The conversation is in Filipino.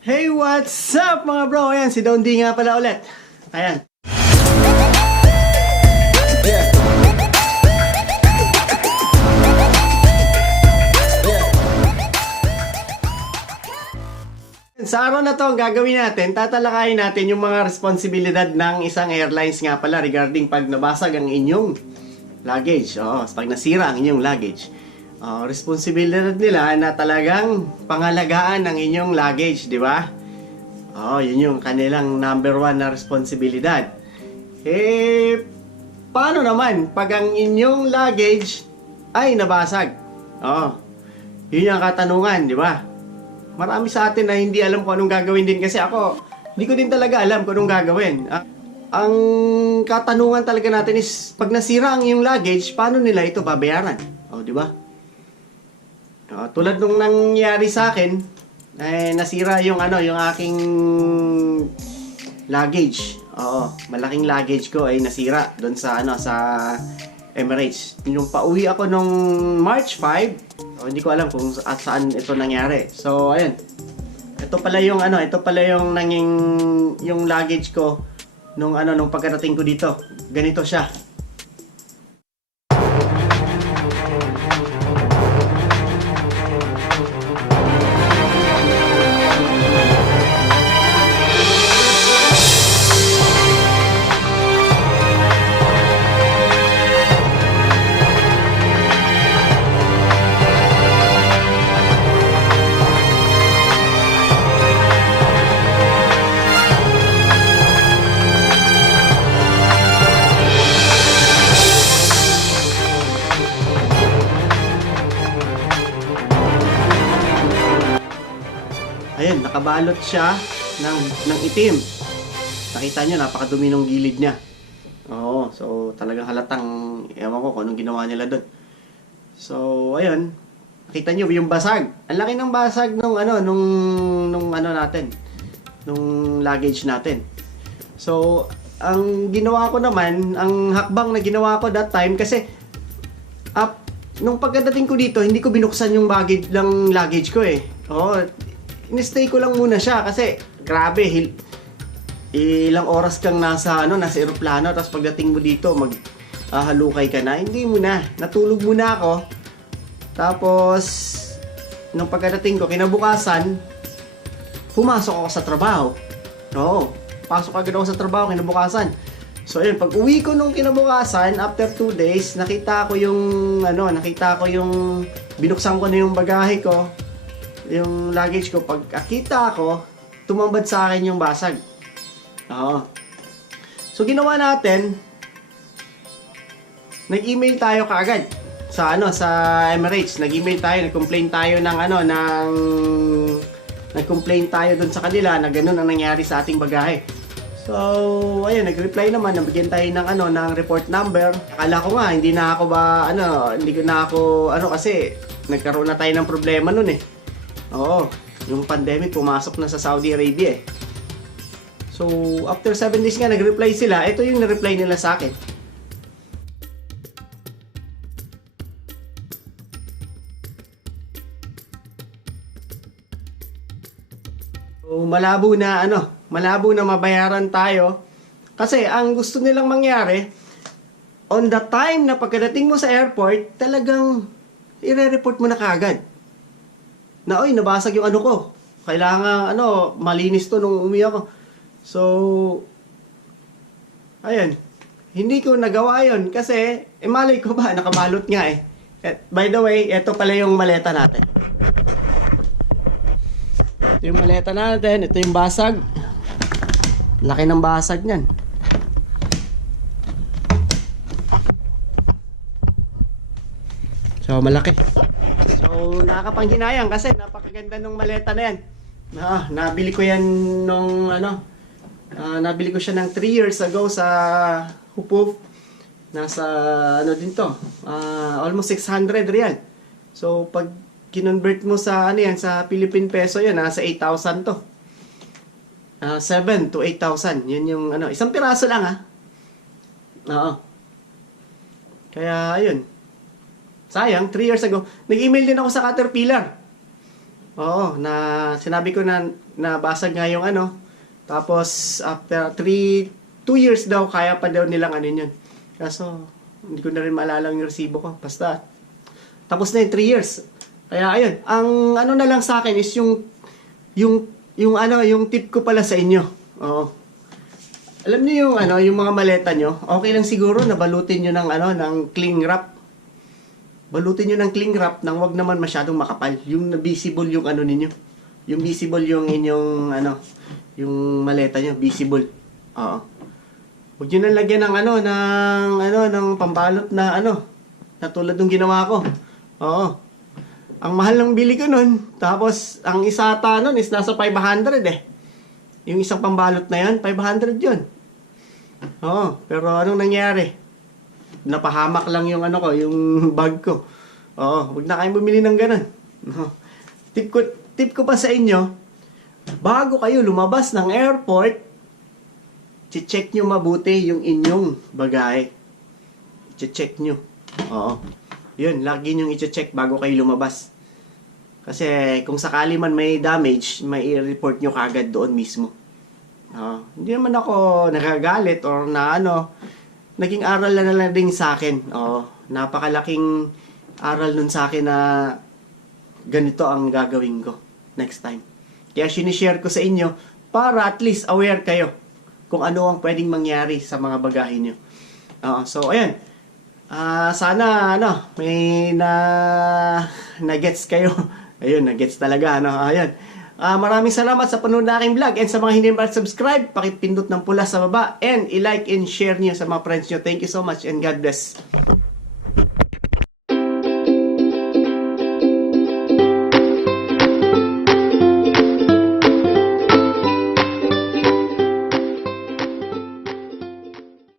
Hey, what's up mga bro? Ayan, si Don D nga pala ulit. Ayan. Sa araw na to, ang gagawin natin, tatalakayin natin yung mga responsibilidad ng isang airlines nga pala regarding pag nabasag ang inyong luggage. Pag nasira ang inyong luggage. Responsibilidad nila na talagang pangalagaan ang inyong luggage, di ba? Yun yung kanilang number one na responsibilidad. Paano naman pag ang inyong luggage ay nabasag? Yun yung katanungan, di ba? Marami sa atin na hindi alam kung anong gagawin din kasi ako, hindi ko din talaga alam kung anong gagawin. Ang katanungan talaga natin is, pag nasira ang iyong luggage, paano nila ito babayaran? Di ba? Tulad nung nangyari sa akin, nasira yung aking luggage. Malaking luggage ko ay nasira doon sa Emirates. Yung pauwi ako nung March 5, hindi ko alam kung saan ito nangyari. So ayun. Ito pala yung yung luggage ko nung pagkarating ko dito. Ganito siya. Ayan, nakabalot siya ng itim. Nakita nyo, napakadumi ng gilid niya. So talagang halatang, ewan ko kung anong ginawa nila doon. So, ayun. Nakita nyo yung basag. Ang laki ng basag nung luggage natin. So, ang ginawa ko naman, ang hakbang na ginawa ko that time, kasi nung pagdating ko dito, hindi ko binuksan yung luggage ko eh. In-stay ko lang muna siya kasi grabe, ilang oras kang nasa eroplano, tapos pagdating mo dito halukay ka na. Hindi muna, natulog muna ako. Tapos nung pagdating ko kinabukasan, pumasok ako sa trabaho. Pasok agad ako sa trabaho kinabukasan. So ayun, pag uwi ko nung kinabukasan, after 2 days, nakita ko yung binuksan ko na yung bagahe ko, yung luggage ko. Pag akita ko, tumambad sa akin yung basag. So ginawa natin, nag-email tayo kaagad sa Emirates. Nag-email tayo, nag-complain tayo nag-complain tayo dun sa kanila na ganun ang nangyari sa ating bagahe. So ayun, nag-reply naman, nabigyan tayo ng report number. Akala ko nga hindi ko na ako kasi nagkaroon na tayo ng problema nun eh. Yung pandemic pumasok na sa Saudi Arabia eh. So, after 7 days nga nag-reply sila. Ito yung na-reply nila sa akin. So, malabo na mabayaran tayo. Kasi ang gusto nilang mangyari, on the time na pagkadating mo sa airport, talagang i-report mo na kaagad. Nabasag yung ko. Kailangan malinis to nung uwi ako. So, ayun. Hindi ko nagawa yun kasi, malay ko ba, nakabalot nga eh. By the way, ito pala yung maleta natin. Ito yung maleta natin. Ito yung basag. Laki ng basag niyan. So, malaki. So, nakakapanghinayang kasi napakaganda ng maleta na yan. Nabili ko yan nabili ko siya ng 3 years ago sa Hupuf. Nasa almost 600 real. So, pag kinonvert mo sa sa Philippine peso yan, nasa 8,000 to. 7 to 8,000. Yan yung isang piraso lang Kaya, ayun. Sayang, 3 years ago, nag-email din ako sa Caterpillar. Oo, na sinabi ko na nabasag nga yung ano. Tapos after 2 years daw, kaya pa daw nilang ano yun. Kaso, hindi ko na rin maalala yung resibo ko. Basta, tapos na yung 3 years. Kaya ayun, ang ano na lang sa akin is yung tip ko pala sa inyo. Oo. Alam niyo yung ano, yung mga maleta nyo, okay lang siguro na balutin niyo ng ano, ng cling wrap. Balutin niyo ng cling wrap nang wag naman masyadong makapal. Yung visible yung ano ninyo. Yung visible yung inyong ano, yung maleta nyo, visible. Oo. Huwag niyo na lagyan ng ng pambalot na ano, na tulad ng ginawa ko. Oo. Ang mahal ng bili ko nun. Tapos, ang isa ata nun is nasa 500 eh. Yung isang pambalot na yan, 500 yun. Oo. Pero anong nangyari? Napahamak lang yung ano ko, yung bag ko. Oo. Huwag na kayong bumili ng ganun. Oo. Tip ko pa sa inyo, bago kayo lumabas ng airport, check nyo mabuti yung inyong bagahe. Check nyo. Oo. Yun, lagi nyong i-check bago kayo lumabas. Kasi kung sakali man may damage, may i-report nyo kagad doon mismo. Hindi naman ako nagagalit or na ano. Naging aral na lang din sa akin. Napakalaking aral nun sa akin na ganito ang gagawin ko next time. Kaya sinishare ko sa inyo para at least aware kayo kung ano ang pwedeng mangyari sa mga bagahe nyo. So, ayan. Sana, may na-gets kayo. Ayun, na-gets talaga, Ayan. Maraming salamat sa panonood ng aking vlog. And sa mga hindi pa subscribe, pakipindot ng pula sa baba. And i-like and share niyo sa mga friends nyo. Thank you so much and God bless.